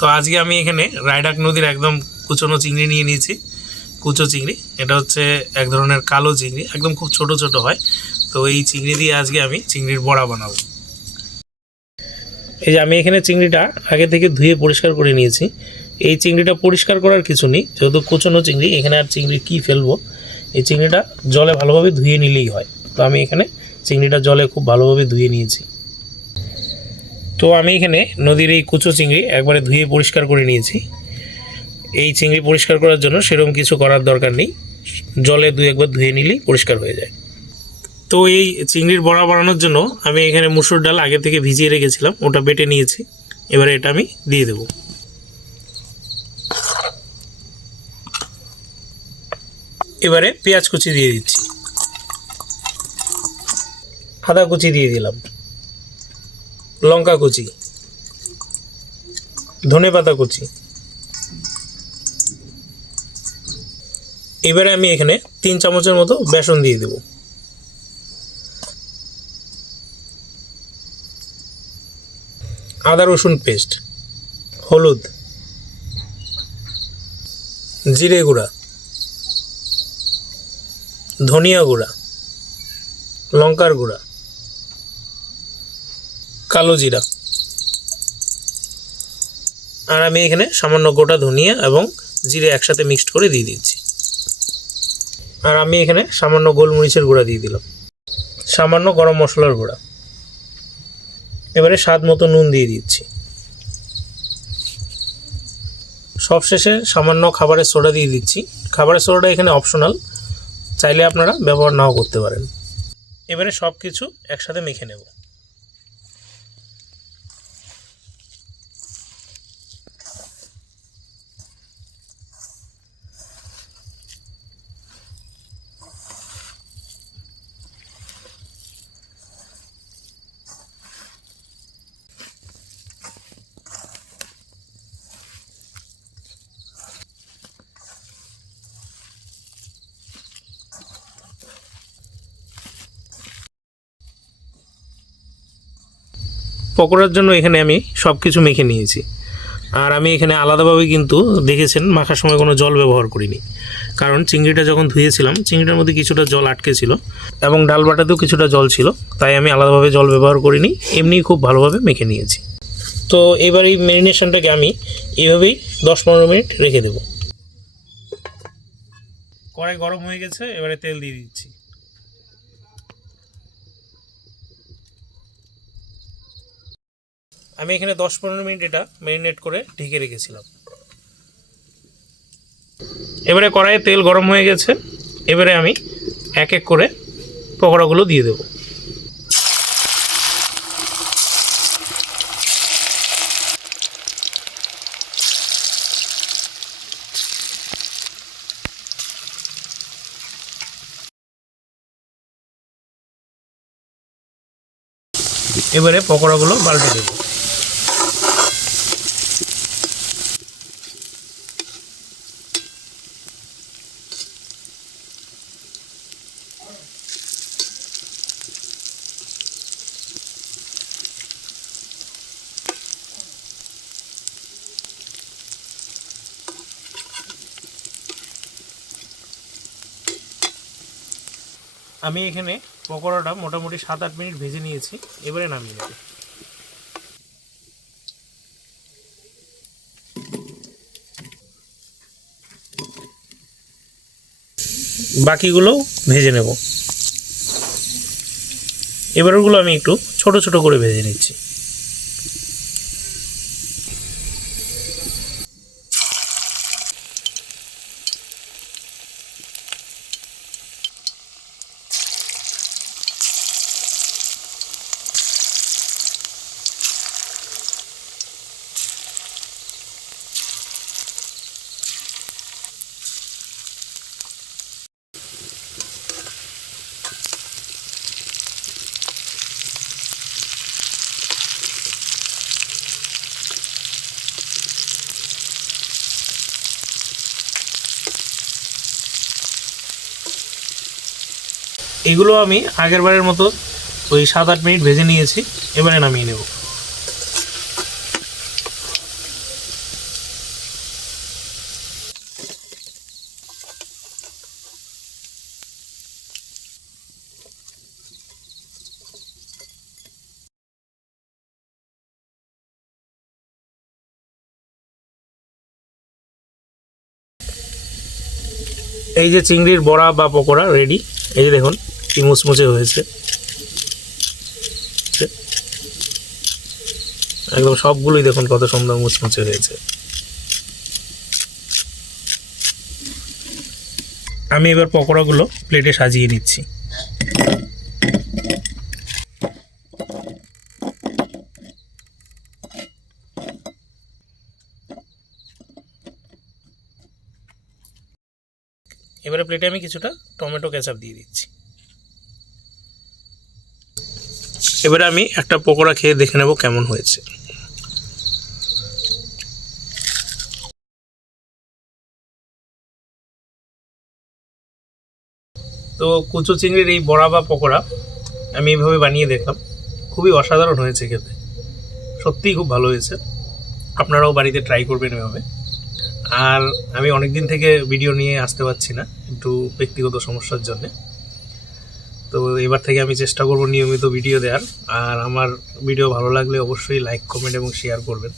তো আজকে আমি এখানে রায়ডাক নদীর একদম কুচনো চিংড়ি নিয়ে নিয়েছি। কুচো চিংড়ি, এটা হচ্ছে এক ধরনের কালো চিংড়ি, একদম খুব ছোট ছোট হয়। তো এই চিংড়ি দিয়ে আজকে আমি চিংড়ির বড়া বানাবো। এই যে আমি এখানে চিংড়িটা আগে থেকে ধুয়ে পরিষ্কার করে নিয়েছি। এই চিংড়িটা পরিষ্কার করার কিছু নেই, যেহেতু কুচনো চিংড়ি, এখানে আর চিংড়ি কী ফেলবো। এই চিংড়িটা জলে ভালোভাবে ধুয়ে নিলেই হয়। তো আমি এখানে চিংড়িটা জলে খুব ভালোভাবে ধুয়ে নিয়েছি। তো আমি এখানে নদীর এই কুচো চিংড়ি একবারে ধুয়ে পরিষ্কার করে নিয়েছি। এই চিংড়ি পরিষ্কার করার জন্য সেরকম কিছু করার দরকার নেই, জলে একবার ধুয়ে নিলেই পরিষ্কার হয়ে যায়। তো এই চিংড়ির বড়া বানানোর জন্য আমি এখানে মুসুর ডাল আগে থেকে ভিজিয়ে রেখেছিলাম, ওটা বেটে নিয়েছি। এবারে এটা আমি দিয়ে দেব। এবারে পেঁয়াজ কুচি দিয়ে দিচ্ছি, আদা কুচি দিয়ে দিলাম, লঙ্কা কুচি, ধনেপাতা কুচি। এবারে আমি এখানে 3 চামচের মতো বেসন দিয়ে দেব। আদা রসুন পেস্ট, হলুদ, জিরে গুঁড়া, ধনিয়া গুঁড়া, লঙ্কার গুঁড়া, কালো জিরা। আর আমি এখানে সামান্য গোটা ধনিয়া এবং জিরে একসাথে মিক্সড করে দিয়ে দিচ্ছি। আর আমি এখানে সামান্য গোলমরিচের গুঁড়া দিয়ে দিলাম, সামান্য গরম মশলার গুঁড়া। এবারে স্বাদ মতো নুন দিয়ে দিচ্ছি। সবশেষে সামান্য খাবারের সোডা দিয়ে দিচ্ছি। খাবারের সোডাটা এখানে অপশনাল, চাইলে আপনারা ব্যবহার নাও করতে পারেন। এবারে সব কিছু একসাথে মেখে নেব। পকোড়ার জন্য এখানে আমি সব কিছু মেখে নিয়েছি। আর আমি এখানে আলাদাভাবে কিন্তু দেখেছেন মাখার সময় কোনো জল ব্যবহার করিনি, কারণ চিংড়িটা যখন ধুয়েছিলাম চিংড়িটার মধ্যে কিছুটা জল আটকে ছিল এবং ডাল বাটাতেও কিছুটা জল ছিল, তাই আমি আলাদাভাবে জল ব্যবহার করিনি, এমনিই খুব ভালোভাবে মেখে নিয়েছি। তো এবার এই ম্যারিনেশনটাকে আমি এইভাবেই 10-15 মিনিট রেখে দেব। কড়াই গরম হয়ে গেছে, এবারে তেল দিয়ে দিচ্ছি। আমি এখানে 10-15 মিনিট এটা ম্যারিনেট করে ঢেকে রেখেছিলাম। এবারে কড়াইয়ে তেল গরম হয়ে গেছে, এবারে আমি এক এক করে পকোড়াগুলো দিয়ে দেব। এবারে পকোড়াগুলো পাল্টে দেব। আমি এখানে পকোড়াটা মোটামুটি 7-8 মিনিট ভেজে নিয়েছি, এবারে নামিয়ে নেব। বাকিগুলো ভেজে নেব। এবার ওগুলো আমি একটু ছোট ছোট করে ভেজে নিচ্ছি। এগুলো আমি আগের বারের মতো ওই 7-8 মিনিট ভেজে নিয়েছি, এবারে নামিয়ে নেব। এই যে চিংড়ির বড়া বা পকোড়া রেডি। এই যে দেখুন কি মুচমুচে হয়েছে, একদম সবগুলোই দেখুন কত সুন্দর মুচমুচে হয়েছে। আমি এবার পকোড়াগুলো প্লেটে সাজিয়ে নিচ্ছি। এবারে প্লেটে আমি কিছুটা টমেটো কেচাপ দিয়ে দিচ্ছি। এবারে আমি একটা পকোড়া খেয়ে দেখে নেব কেমন হয়েছে। তো কুচো চিংড়ির এই বড়া বা পকোড়া আমি এইভাবে বানিয়ে দেখলাম, খুবই অসাধারণ হয়েছে খেতে, সত্যিই খুব ভালো হয়েছে। আপনারাও বাড়িতে ট্রাই করবেন এভাবে। আর আমি অনেক দিন থেকে ভিডিও নিয়ে আসতে পারছি না, একটু ব্যক্তিগত সমস্যার জন্যে। তো এবার থেকে আমি চেষ্টা করব নিয়মিত ভিডিও দেওয়ার। আর আমার ভিডিও ভালো লাগলে অবশ্যই লাইক, কমেন্ট এবং শেয়ার করবেন।